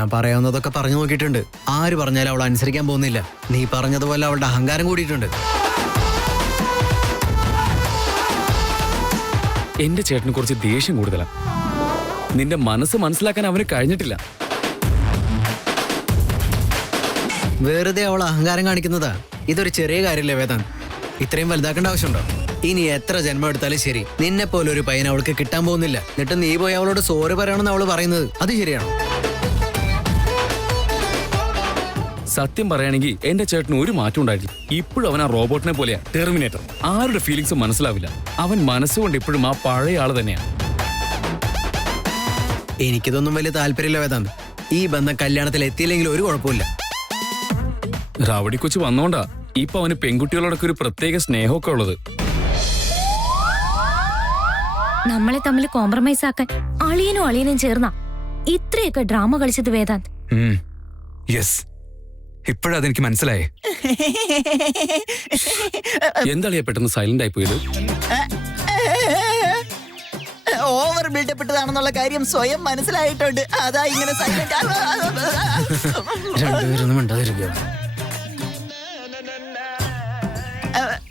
ഞാൻ പറയാവുന്നതൊക്കെ പറഞ്ഞു നോക്കിയിട്ടുണ്ട്. ആര് പറഞ്ഞാലും അവൾ അനുസരിക്കാൻ പോകുന്നില്ല. നീ പറഞ്ഞതുപോലെ അവളുടെ അഹങ്കാരം കൂടിയിട്ടുണ്ട്. എന്റെ ചേട്ടന് കുറച്ച് ദേഷ്യം കൂടുതലാ. നിന്റെ മനസ്സ് മനസ്സിലാക്കാൻ അവന് കഴിഞ്ഞിട്ടില്ല. വെറുതെ അവൾ അഹങ്കാരം കാണിക്കുന്നതാ. ഇതൊരു ചെറിയ കാര്യമില്ലേ വേദാന്ത്? ഇത്രയും വലുതാക്കേണ്ട ആവശ്യമുണ്ടോ? ഇനി എത്ര ജന്മം എടുത്താലും ശരി, നിന്നെ പോലെ ഒരു പയ്യൻ അവൾക്ക് കിട്ടാൻ പോകുന്നില്ല. എന്നിട്ട് നീ പോയി അവളോട് സോറി പറയണമെന്ന് അവള് പറയുന്നത് അത് ശരിയാണോ? സത്യം പറയുകയാണെങ്കിൽ എന്റെ ചേട്ടന് ഒരു മാറ്റം ഉണ്ടായിട്ടില്ല. ഇപ്പോഴും അവൻ ആ റോബോട്ടിനെ പോലെയാ, ടെർമിനേറ്റർ. ആരുടെ ഫീലിങ്സും മനസ്സിലാവില്ല. അവൻ മനസ്സുകൊണ്ട് ഇപ്പോഴും ആ പഴയ ആള് തന്നെയാണ്. എനിക്കിതൊന്നും വലിയ താല്പര്യമില്ല വേദാന്ത്. ഈ ബന്ധം കല്യാണത്തിൽ എത്തിയില്ലെങ്കിൽ ഒരു കുഴപ്പമില്ല. റവടി കൊച്ചു വന്നോണ്ടാ ഇപ്പൊ അവന് പെൺകുട്ടികളോടൊക്കെ ഒരു പ്രത്യേക സ്നേഹമൊക്കെ ഉള്ളത്. നമ്മളെ തമ്മിൽ കോംപ്രമൈസ് ആക്കാൻ അളിയനും ചേർന്ന ഇത്രയൊക്കെ ഡ്രാമ കളിച്ചത് വേദാന്ത്. യെസ്, ഇപ്പോഴതെനിക്ക് മനസ്സിലായേ. എന്താളിയാ പെട്ടെന്ന് സൈലന്റ് ആയി പോയത്? ഓവർ ബിൽഡപ്പെട്ടതാണെന്നുള്ള കാര്യം സ്വയം മനസ്സിലായിട്ടുണ്ട്. അതാ ഇങ്ങനെ സൈലന്റ്. രണ്ടുപേരൊന്നും മിണ്ടാതിരിക്കുക.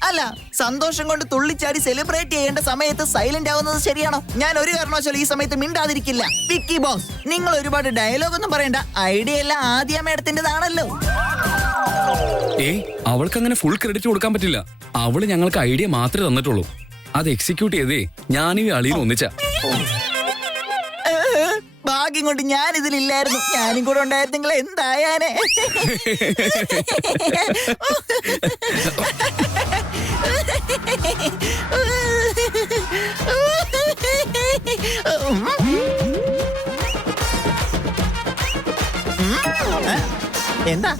അല്ല, സന്തോഷം കൊണ്ട് തുള്ളിച്ചാടി സെലിബ്രേറ്റ് ചെയ്യേണ്ട സമയത്ത് സൈലന്റ് ആവുന്നത് ശരിയാണോ? ഞാൻ ഒരു കാരണവശാലും ഈ സമയത്ത് മിണ്ടാതിരിക്കില്ല. വിക്കി ബോസ്, നിങ്ങൾ ഒരുപാട് ഡയലോഗ് ഒന്നും പറയണ്ട. ഐഡിയ എല്ലാം ആദ്യ മേഡത്തിൻ്റെതാണല്ലോ. അവൾക്ക് അങ്ങനെ ഫുൾ ക്രെഡിറ്റ് കൊടുക്കാൻ പറ്റില്ല. അവള് ഞങ്ങൾക്ക് ഐഡിയ മാത്രമേ തന്നിട്ടുള്ളൂ. അത് എക്സിക്യൂട്ട് ചെയ്തേ ഞാനീ അളിയിൽ ഒന്നിച്ച. ഭാഗ്യം കൊണ്ട് ഞാൻ ഇതിലില്ലായിരുന്നു. ഞാനും കൂടെ ഉണ്ടായിരുന്നെങ്കിൽ എന്തായാനെ. എന്താ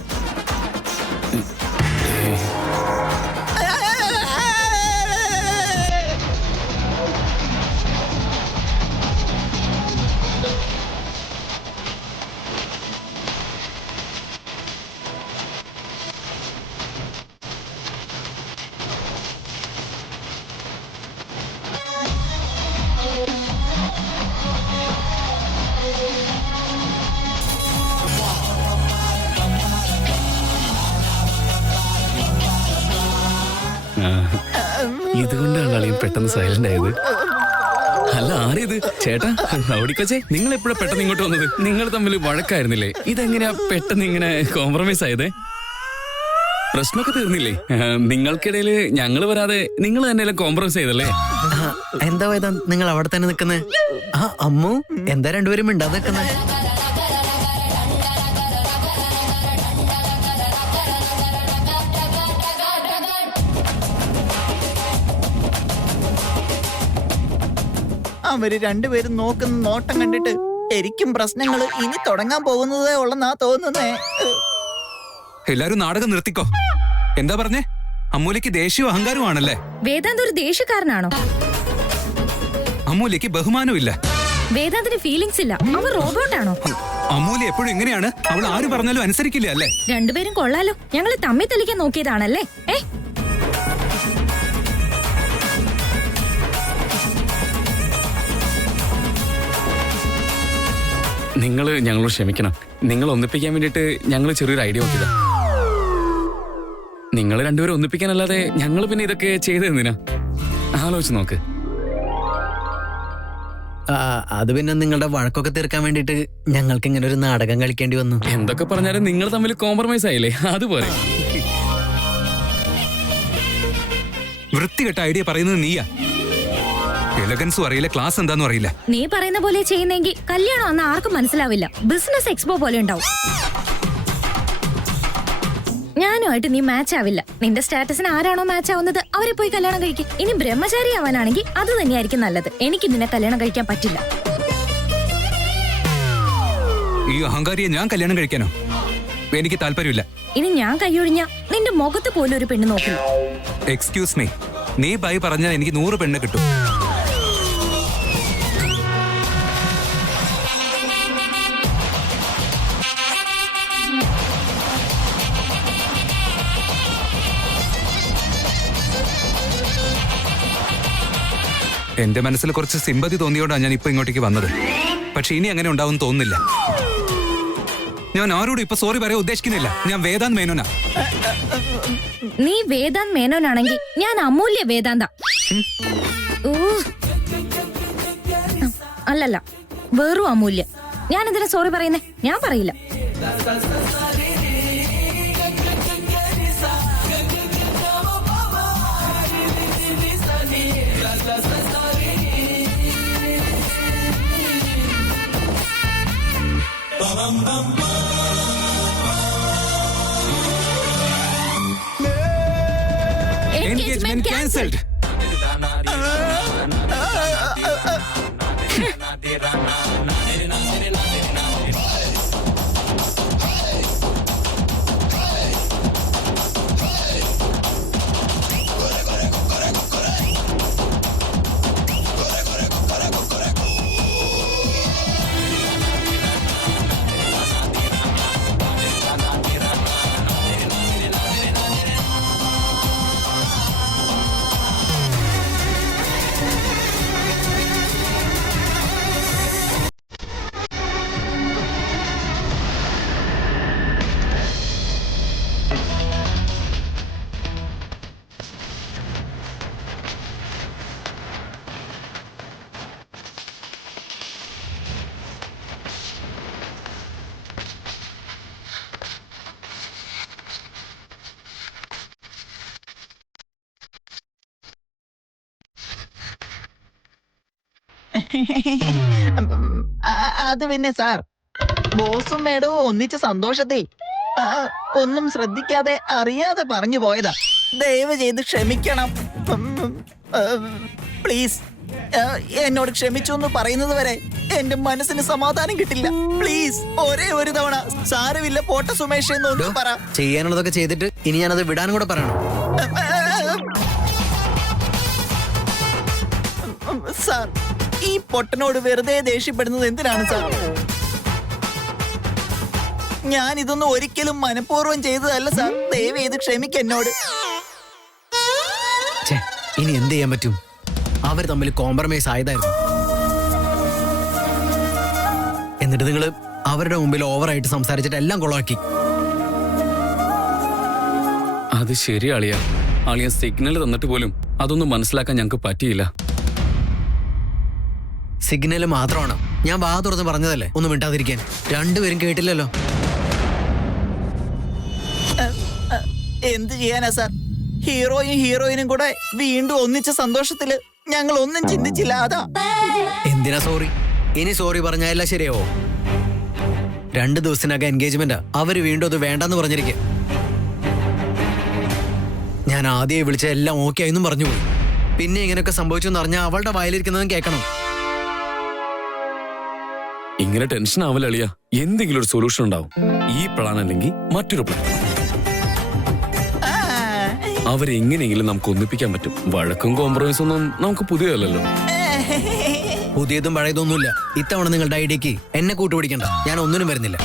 ഇതുകൊണ്ടാണ് അളിയൻ പെട്ടെന്ന് സൈലന്റ് ആയത്. അല്ല, ആരേത് ചേട്ടാ? റൗഡിക്കൊച്ചേ, നിങ്ങൾ എപ്പോഴാ പെട്ടെന്ന് ഇങ്ങോട്ട് വന്നത്? നിങ്ങൾ തമ്മിൽ വഴക്കായിരുന്നില്ലേ? ഇതെങ്ങനെയാ പെട്ടെന്ന് ഇങ്ങനെ കോംപ്രമൈസ് ആയതേ? പ്രശ്നമൊക്കെ തീർന്നില്ലേ? നിങ്ങൾക്കിടയിൽ ഞങ്ങൾ വരാതെ നിങ്ങൾ തന്നെ കോംപ്രമൈസ് ചെയ്തല്ലേ? എന്താ വേദാന്ത് നിങ്ങൾ അവിടെ തന്നെ നിൽക്കുന്നത്? ആ അമ്മു, എന്താ രണ്ടുപേരും മിണ്ടാതെ നിൽക്കുന്നത്? അവര് രണ്ടുപേരും നോക്കുന്ന നോട്ടം കണ്ടിട്ട് എനിക്കും പ്രശ്നങ്ങൾ ഇനി തുടങ്ങാൻ പോകുന്നതേ ഉള്ളെന്നാ തോന്നുന്നേ. എല്ലാരും നാടകം നിർത്തിക്കോ. എന്താ പറഞ്ഞേ? അമ്മൂലിക്ക് ദേഷ്യവും അഹങ്കാരവുമാണല്ലേ? വേദാന്ത് ഒരു ദേഷ്യക്കാരനാണോ? അമ്മൂലിക്ക് ബഹുമാനവും ഇല്ല. വേദാന്തിന് ഫീലിങ്സ് ഇല്ല. അവൻ റോബോട്ടാണോ? അമ്മൂലി എപ്പോഴും ഇങ്ങനെയാണ്. അവൾ ആര് പറഞ്ഞാലും അനുസരിക്കില്ല അല്ലേ? രണ്ടുപേരും കൊള്ളാലോ. ഞങ്ങള് തമ്മിൽ തെളിക്കാൻ നോക്കിയതാണല്ലേ? നിങ്ങൾ ഞങ്ങളോട് ക്ഷമിക്കണം. നിങ്ങൾ ഒന്നിപ്പിക്കാൻ വേണ്ടിയിട്ട് ഞങ്ങൾ ചെറിയൊരു ഐഡിയ നോക്കിയതാ. നിങ്ങൾ രണ്ടുപേരും ഒന്നിപ്പിക്കാനല്ലാതെ ഞങ്ങൾ പിന്നെ ഇതൊക്കെ ചെയ്തെന്തിനാ? ആലോചിച്ച് നോക്ക്. അത് പിന്നെ നിങ്ങളുടെ വഴക്കൊക്കെ തീർക്കാൻ വേണ്ടിയിട്ട് ഞങ്ങൾക്ക് ഇങ്ങനെ ഒരു നാടകം കളിക്കേണ്ടി വന്നു. എന്തൊക്കെ പറഞ്ഞാലും നിങ്ങൾ തമ്മിൽ കോംപ്രമൈസ് ആയില്ലേ? അതുപോലെ വൃത്തികെട്ട ഐഡിയ പറയുന്നത് നീയാ. എലഗൻസും അറിയില്ല, ക്ലാസ് എന്താന്നും അറിയില്ല. നീ പറയുന്ന പോലെ ചെയ്യുന്നെങ്കിൽ കല്യാണം അന്ന് ആർക്കും മനസ്സിലാവില്ല. ബിസിനസ് എക്സ്പോ പോലെ ഉണ്ടാവും. ഞാനുമായിട്ട് നീ മാച്ച് ആവില്ല. നിന്റെ സ്റ്റാറ്റസിന് ആരാണോ മാച്ച് ആവുന്നത് അവരെ പോയി കല്യാണം കഴിക്കും. ഇനി ബ്രഹ്മചാരി ആവാനാണെങ്കിൽ അത് തന്നെയായിരിക്കും നല്ലത്. എനിക്ക് നിന്നെ കല്യാണം കഴിക്കാൻ പറ്റില്ല. ഈ അഹങ്കാരിയെ ഞാൻ കല്യാണം കഴിക്കാനോ? എനിക്ക് താല്പര്യമില്ല. ഇനി ഞാൻ കൈയൊഴിഞ്ഞ നിന്റെ മുഖത്ത് പോലും ഒരു പെണ്ണ് നോക്കില്ല. എക്സ്ക്യൂസ് മീ, നീ ബൈ പറഞ്ഞാൽ എനിക്ക് 100 പെണ്ണ് കിട്ടും. എന്റെ മനസ്സിൽ കുറച്ച് സിമ്പതി തോന്നിയോണ്ടാണ് ഞാൻ ഇപ്പൊ ഇങ്ങോട്ടേക്ക് വന്നത്. പക്ഷെ ഇനി അങ്ങനെ ഉണ്ടാവും തോന്നുന്നില്ല. ഞാൻ ആരോടും ഇപ്പൊ സോറി പറയാൻ ഉദ്ദേശിക്കുന്നില്ല. ഞാൻ വേദാന്ത് മേനോനാ. നീ വേദാന്ത് മേനോനാണെങ്കിൽ ഞാൻ അമൂല്യ വേദാന്ത. ഓ അല്ലല്ല, വെറും അമൂല്യ. ഞാൻ എന്തിനാ സോറി പറയുന്നേ? ഞാൻ പറയില്ല. Engagement cancelled. അത് പിന്നെ സാർ, ബോസും മേഡവും ഒന്നിച്ച സന്തോഷത്തെ ഒന്നും ശ്രദ്ധിക്കാതെ അറിയാതെ പറഞ്ഞു പോയതാ. ദയവ് ചെയ്ത് ക്ഷമിക്കണം പ്ലീസ്. എന്നോട് ക്ഷമിച്ചു എന്ന് പറയുന്നത് വരെ എന്റെ മനസ്സിന് സമാധാനം കിട്ടില്ല. പ്ലീസ്, ഒരേ ഒരു തവണ സാരമില്ല പോട്ടെ സുമേഷ് എന്നൊന്നും പറ. ചെയ്യാനുള്ളതൊക്കെ ചെയ്തിട്ട് ഇനി ഞാനത് വിടാനും കൂടെ പറയണം. സാർ, ഈ പൊട്ടനോട് വെറുതെ ദേഷ്യപ്പെടുന്നത് എന്തിനാണ് സാർ? ഞാൻ ഇതൊന്നും ഒരിക്കലും മനഃപൂർവ്വം ചെയ്തതല്ല സാർ. ദയവ് ചെയ്ത് ക്ഷമിക്ക എന്നോട്. ഇനി എന്ത് ചെയ്യാൻ പറ്റും? അവർ തമ്മിൽ കോംപ്രമൈസ് ആയതായിരുന്നു. എന്നിട്ട് നിങ്ങൾ അവരുടെ മുമ്പിൽ ഓവറായിട്ട് സംസാരിച്ചിട്ട് എല്ലാം കൊളാക്കി. അത് ശരി അളിയ. അളിയ സിഗ്നൽ തന്നിട്ട് പോലും അതൊന്നും മനസ്സിലാക്കാൻ ഞങ്ങൾക്ക് പറ്റിയില്ല. സിഗ്നൽ മാത്രമാണ്. ഞാൻ വാ തുറന്ന് പറഞ്ഞതല്ലേ ഒന്ന് മിണ്ടാതിരിക്കാൻ. രണ്ടുപേരും കേട്ടില്ലല്ലോ. എന്ത് ചെയ്യാനാ സാർ? ഹീറോയും ഹീറോയിനും കൂടെ വീണ്ടും ഒന്നിച്ച സന്തോഷത്തില് ഞങ്ങൾ ഒന്നും ചിന്തിച്ചില്ല. അതാ. എന്തിനാ സോറി? ഇനി സോറി പറഞ്ഞാൽ എല്ലാം ശരിയാവോ? 2 ദിവസത്തിനകം എൻഗേജ്മെന്റാ. അവര് വീണ്ടും അത് വേണ്ടെന്ന് പറഞ്ഞിരിക്കുക. ഞാൻ ആദ്യം വിളിച്ച എല്ലാം ഓക്കെ ആയെന്നും പറഞ്ഞു പോയി. പിന്നെ ഇങ്ങനെയൊക്കെ സംഭവിച്ചെന്ന് അറിഞ്ഞാൽ അവളുടെ വായിലിരിക്കുന്നതും കേൾക്കണം. ഇങ്ങനെ ടെൻഷൻ ആവില്ല അളിയ. എന്തെങ്കിലും ഒരു സൊല്യൂഷൻ ഉണ്ടാവും. ഈ പ്ലാൻ അല്ലെങ്കിൽ മറ്റൊരു പ്ലാൻ. അവരെ എങ്ങനെയെങ്കിലും നമുക്ക് ഒന്നിപ്പിക്കാൻ പറ്റും. വഴക്കും കോംപ്രമൈസും ഒന്നും നമുക്ക് പുതിയതല്ലല്ലോ. പുതിയതും പഴയതൊന്നുമില്ല. ഇത്തവണ നിങ്ങളുടെ ഐഡിയക്ക് എന്നെ കൂട്ടുപിടിക്കണ്ട. ഞാൻ ഒന്നിനും വരുന്നില്ല.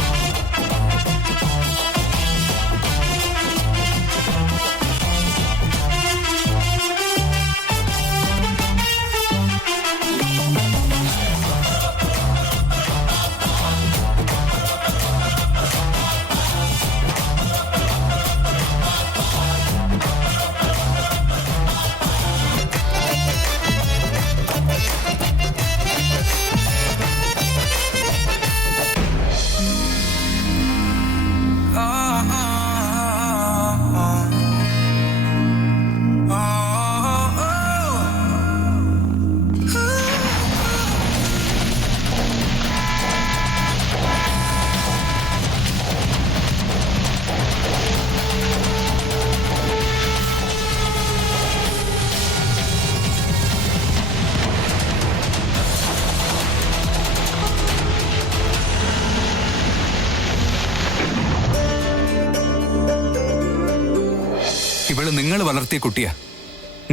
ഇവള് നിങ്ങൾ വളർത്തിയ കുട്ടിയാ.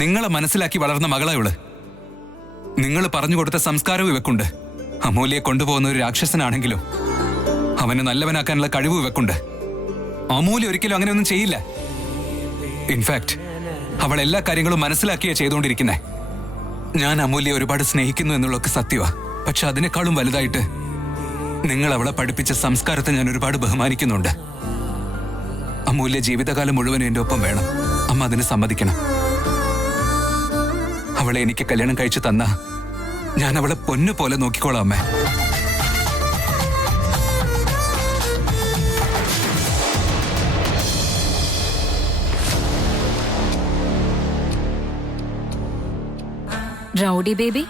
നിങ്ങളെ മനസ്സിലാക്കി വളർന്ന മകളാ ഇവള്. നിങ്ങൾ പറഞ്ഞു കൊടുത്ത സംസ്കാരവും ഇവക്കുണ്ട്. അമൂല്യെ കൊണ്ടുപോകുന്ന ഒരു രാക്ഷസനാണെങ്കിലും അവനെ നല്ലവനാക്കാനുള്ള കഴിവ് ഇവക്കുണ്ട്. അമൂല്യ ഒരിക്കലും അങ്ങനെയൊന്നും ചെയ്യില്ല. ഇൻഫാക്ട് അവൾ എല്ലാ കാര്യങ്ങളും മനസ്സിലാക്കിയാ ചെയ്തുകൊണ്ടിരിക്കുന്നേ. ഞാൻ അമൂല്യെ ഒരുപാട് സ്നേഹിക്കുന്നു എന്നുള്ളതൊക്കെ സത്യമാ. പക്ഷെ അതിനേക്കാളും വലുതായിട്ട് നിങ്ങൾ അവളെ പഠിപ്പിച്ച സംസ്കാരത്തെ ഞാൻ ഒരുപാട് ബഹുമാനിക്കുന്നുണ്ട്. അമൂല്യ ജീവിതകാലം മുഴുവൻ എന്റെ ഒപ്പം വേണം. അമ്മ അതിന് സമ്മതിക്കണം. അവളെ എനിക്ക് കല്യാണം കഴിച്ചു തന്ന ഞാൻ അവളെ പൊന്നു പോലെ നോക്കിക്കോളാം അമ്മേ. റൗഡി ബേബി,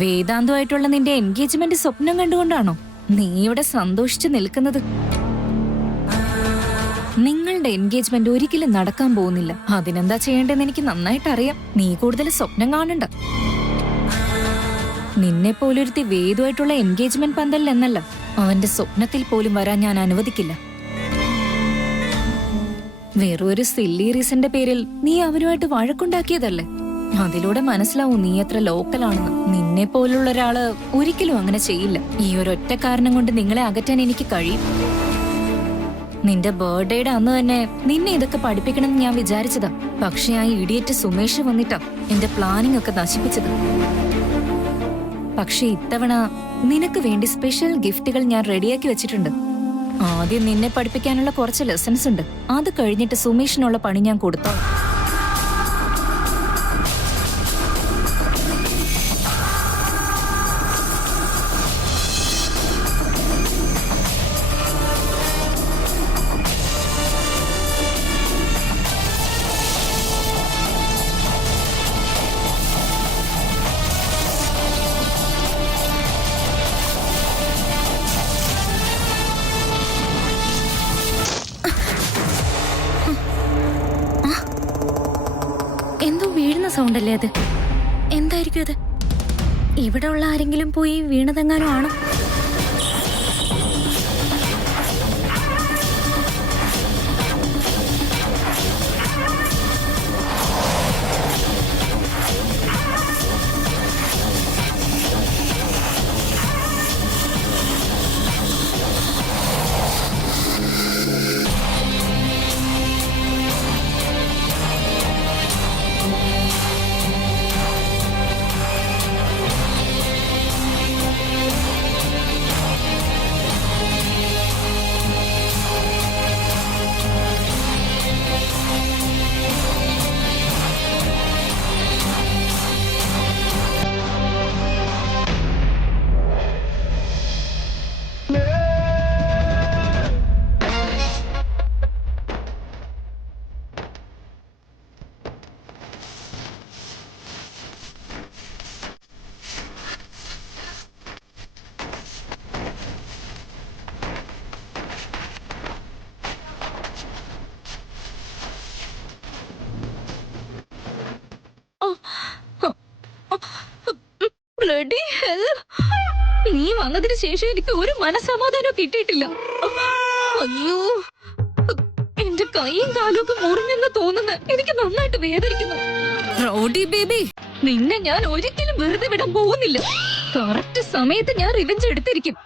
വേദാന്തമായിട്ടുള്ള നിന്റെ എൻഗേജ്മെന്റ് സ്വപ്നം കണ്ടുകൊണ്ടാണോ നീ ഇവിടെ സന്തോഷിച്ചു നിൽക്കുന്നത്? നിങ്ങളുടെ എൻഗേജ്മെന്റ് ഒരിക്കലും നടക്കാൻ പോകുന്നില്ല. അതിനെന്താ ചെയ്യേണ്ടതെന്ന് എനിക്ക് നന്നായിട്ട് അറിയാം. നീ കൂടുതൽ സ്വപ്നം കാണണ്ട. നിന്നെ പോലൊരുത്തി വേദുമായിട്ടുള്ള എൻഗേജ്മെന്റ് പന്തലിൽ എന്നല്ല, അവന്റെ സ്വപ്നത്തിൽ പോലും വരാൻ ഞാൻ അനുവദിക്കില്ല. വെറും ഒരു സില്ലി റീസന്റെ പേരിൽ നീ അവനുമായിട്ട് വഴക്കുണ്ടാക്കിയതല്ലേ? അതിലൂടെ മനസ്സിലാവും നീ എത്ര ലോക്കലാണെന്ന്. നിന്നെ പോലുള്ള ഒരാള് ഒരിക്കലും അങ്ങനെ ചെയ്യില്ല. ഈ ഒരൊറ്റ കാരണം കൊണ്ട് നിങ്ങളെ അകറ്റാൻ എനിക്ക് കഴിയും. നിന്റെ ബർത്ത്ഡേയുടെ അന്ന് തന്നെ നിന്നെ ഇതൊക്കെ പഠിപ്പിക്കണമെന്ന് ഞാൻ വിചാരിച്ചതാ. പക്ഷെ ആ ഇഡിയറ്റ് സുമേഷ് വന്നിട്ടാ എന്റെ പ്ലാനിംഗ് ഒക്കെ നശിപ്പിച്ചത്. പക്ഷെ ഇത്തവണ നിനക്ക് വേണ്ടി സ്പെഷ്യൽ ഗിഫ്റ്റുകൾ ഞാൻ റെഡിയാക്കി വെച്ചിട്ടുണ്ട്. ആദ്യം നിന്നെ പഠിപ്പിക്കാനുള്ള കുറച്ച് ലെസൺസ് ഉണ്ട്. അത് കഴിഞ്ഞിട്ട് സുമേഷിനുള്ള പണി ഞാൻ കൊടുത്തോളാം. എന്തോ വീഴുന്ന സൗണ്ട് അല്ലേ അത്? എന്തായിരിക്കും അത്? ഇവിടെ ഉള്ള ആരെങ്കിലും പോയി വീണതെങ്ങാനും ആണോ? Bloody hell! നീ വന്നതിന് ശേഷം എനിക്ക് ഒരു മനസമാധാനവും കിട്ടിയിട്ടില്ല. അയ്യോ, എന്റെ കൈയും കാലും ഒക്കെ മുറിഞ്ഞെന്ന് തോന്നുന്നു. എനിക്ക് നന്നായിട്ട് വേദനിക്കുന്നു. റൗഡി ബേബി, നിന്നെ ഞാൻ ഒരിക്കലും വെറുതെ വിടാൻ പോകുന്നില്ല. കറക്റ്റ് സമയത്ത് ഞാൻ റിവെഞ്ച് എടുത്തിരിക്കും.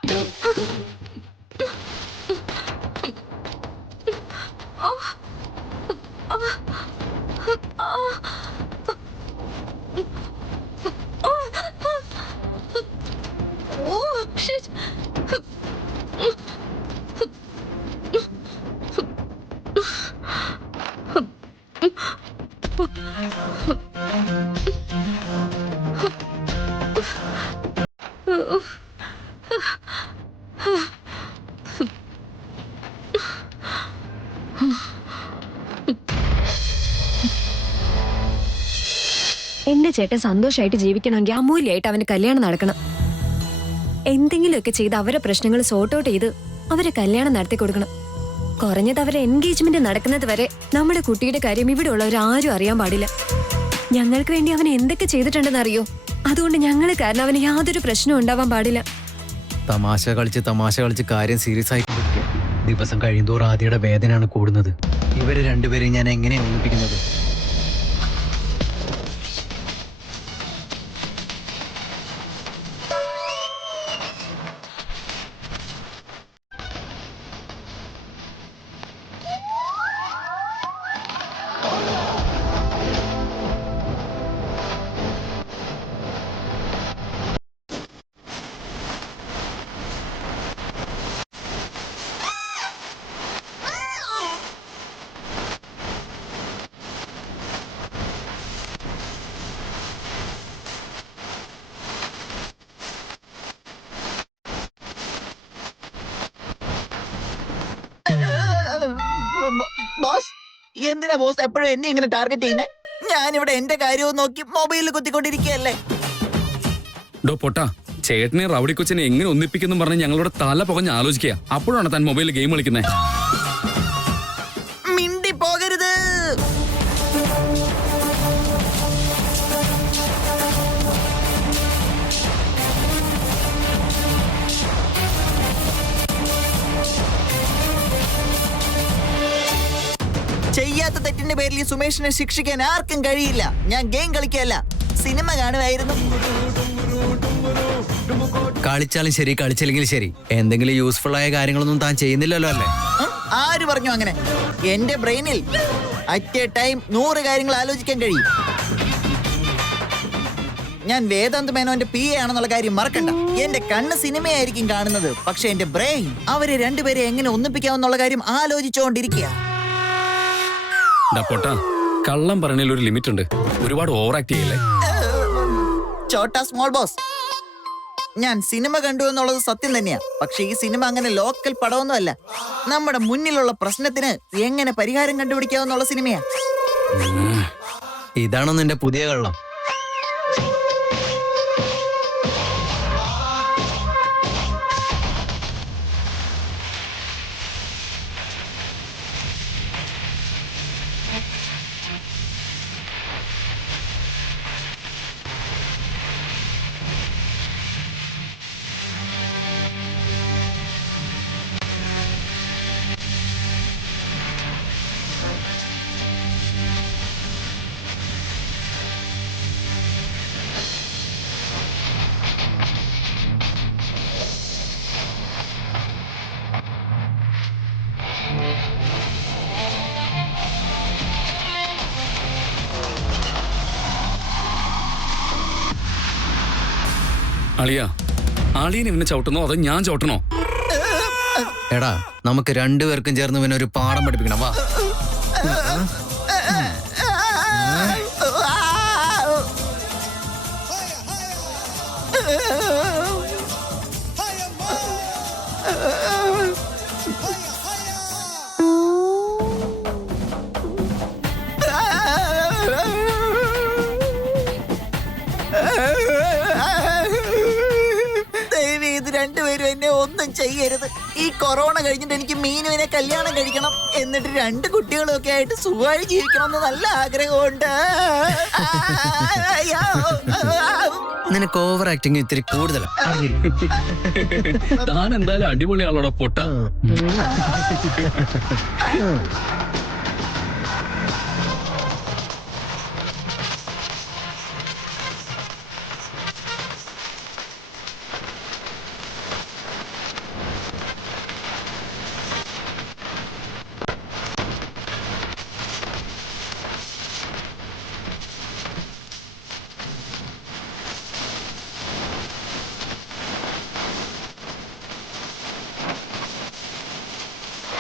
എന്റെ ചേട്ടൻ സന്തോഷമായിട്ട് ജീവിക്കണമെങ്കിൽ അമൂല്യമായിട്ട് അവന് കല്യാണം നടക്കണം. എന്തെങ്കിലുമൊക്കെ ചെയ്ത് അവരെ പ്രശ്നങ്ങൾ സോർട്ട് ഔട്ട് ചെയ്ത് അവരെ കല്യാണം നടത്തി കൊടുക്കണം. കുറഞ്ഞത് അവരെ എൻഗേജ്മെന്റ് നടക്കുന്നത് വരെ നമ്മുടെ കുട്ടിയുടെ കാര്യം ഇവിടെ ഉള്ളവർ ആരും അറിയാൻ പാടില്ല. ഞങ്ങൾക്ക് വേണ്ടി അവൻ എന്തൊക്കെ ചെയ്തിട്ടുണ്ടെന്ന് അറിയോ? അതുകൊണ്ട് ഞങ്ങൾ കാരണം അവന് യാതൊരു പ്രശ്നവും ഉണ്ടാവാൻ പാടില്ല. തമാശ കളിച്ച് കാര്യം സീരിയസ് ആയി ദിവസം കഴിയുന്തോറും ആദ്യയുടെ വേദനയാണ് കൂടുന്നത്. ഇവര് രണ്ടുപേരെയും ഞാൻ എങ്ങനെയാണ് ഒന്നിപ്പിക്കുന്നത്? എന്തിനാ ബോസ് എപ്പോഴും എന്നെ ഇങ്ങനെ ടാർഗറ്റ് ചെയ്യുന്നത്? ഞാനിവിടെ എന്റെ കാര്യവും നോക്കി മൊബൈലിൽ കുത്തിക്കൊണ്ടിരിക്കുകയല്ലേ. ഡോ പൊട്ടാ, ചേട്ടനെ റൗഡി കൊച്ചിനെ എങ്ങനെ ഒന്നിപ്പിക്കുന്നു പറഞ്ഞ് ഞങ്ങളോട് തല പുകഞ്ഞ് ആലോചിക്കുക. അപ്പോഴാണ് താൻ മൊബൈലിൽ ഗെയിം കളിക്കുന്നത്. മിണ്ടി പോകരുത്. ചെയ്യാത്ത തെറ്റിന്റെ പേരിൽ ഈ സുമേഷിനെ ശിക്ഷിക്കാൻ ആർക്കും കഴിയില്ല. ഞാൻ ഗെയിം കളിക്കുകയല്ല, സിനിമ കാണുമായിരുന്നു. കളിച്ചാലും ശരി കളിച്ചില്ലെങ്കിലും ശരി എന്തെങ്കിലും യൂസ്ഫുൾ ആയ കാര്യങ്ങളൊന്നും താൻ ചെയ്യുന്നില്ലല്ലോ അല്ലേ? ആര് പറഞ്ഞു അങ്ങനെ? എന്റെ ബ്രെയിനിൽ അറ്റ് എ ടൈം 100 കാര്യങ്ങൾ ആലോചിക്കാൻ കഴിയും. ഞാൻ വേദാന്ത് മേനോന്റെ PA ആണെന്നുള്ള കാര്യം മറക്കണ്ട. എന്റെ കണ്ണ് സിനിമയായിരിക്കും കാണുന്നത്, പക്ഷെ എന്റെ ബ്രെയിൻ അവരെ രണ്ടുപേരെ എങ്ങനെ ഒന്നിപ്പിക്കാമെന്നുള്ള കാര്യം ആലോചിച്ചുകൊണ്ടിരിക്കുക. പൊട്ടാ, കള്ളം പറഞ്ഞതിൽ ഒരു ലിമിറ്റ് ഉണ്ട്. ഒരുപാട് ഓവർ ആക്ട് ചെയ്യല്ലേ. ചോട്ടാ സ്മോൾ ബോസ്, ഞാൻ സിനിമ കണ്ടു എന്നുള്ളത് സത്യം തന്നെയാ. പക്ഷെ ഈ സിനിമ അങ്ങനെ ലോക്കൽ പടമൊന്നുമല്ല. നമ്മുടെ മുന്നിലുള്ള പ്രശ്നത്തിന് എങ്ങനെ പരിഹാരം കണ്ടുപിടിക്കാമെന്നുള്ള സിനിമയാ. ഇതാണോ നിന്റെ പുതിയ കള്ളം? അളിയാ, അളിയൻ ഇവനെ ചവിട്ടുന്നോ അതോ ഞാൻ ചവിട്ടണോ? എടാ, നമുക്ക് രണ്ടുപേർക്കും ചേർന്ന് ഇവനെ ഒരു പാഠം പഠിപ്പിക്കണം. വാ. ദയവ് ഇത് രണ്ടുപേരും എന്നെ ഒന്നും ചെയ്യരുത്. ഈ കൊറോണ കഴിഞ്ഞിട്ട് എനിക്ക് മീനുവിനെ കല്യാണം കഴിക്കണം, എന്നിട്ട് 2 കുട്ടികളും ഒക്കെ ആയിട്ട് സുഖമായി ജീവിക്കണമെന്ന് നല്ല ആഗ്രഹമുണ്ട്. നിനക്ക് ഓവർ ആക്ടിങ് ഇത്തിരി കൂടുതലാണ്. താൻ എന്തായാലും അടിപൊളിയാളോടെ പൊട്ട.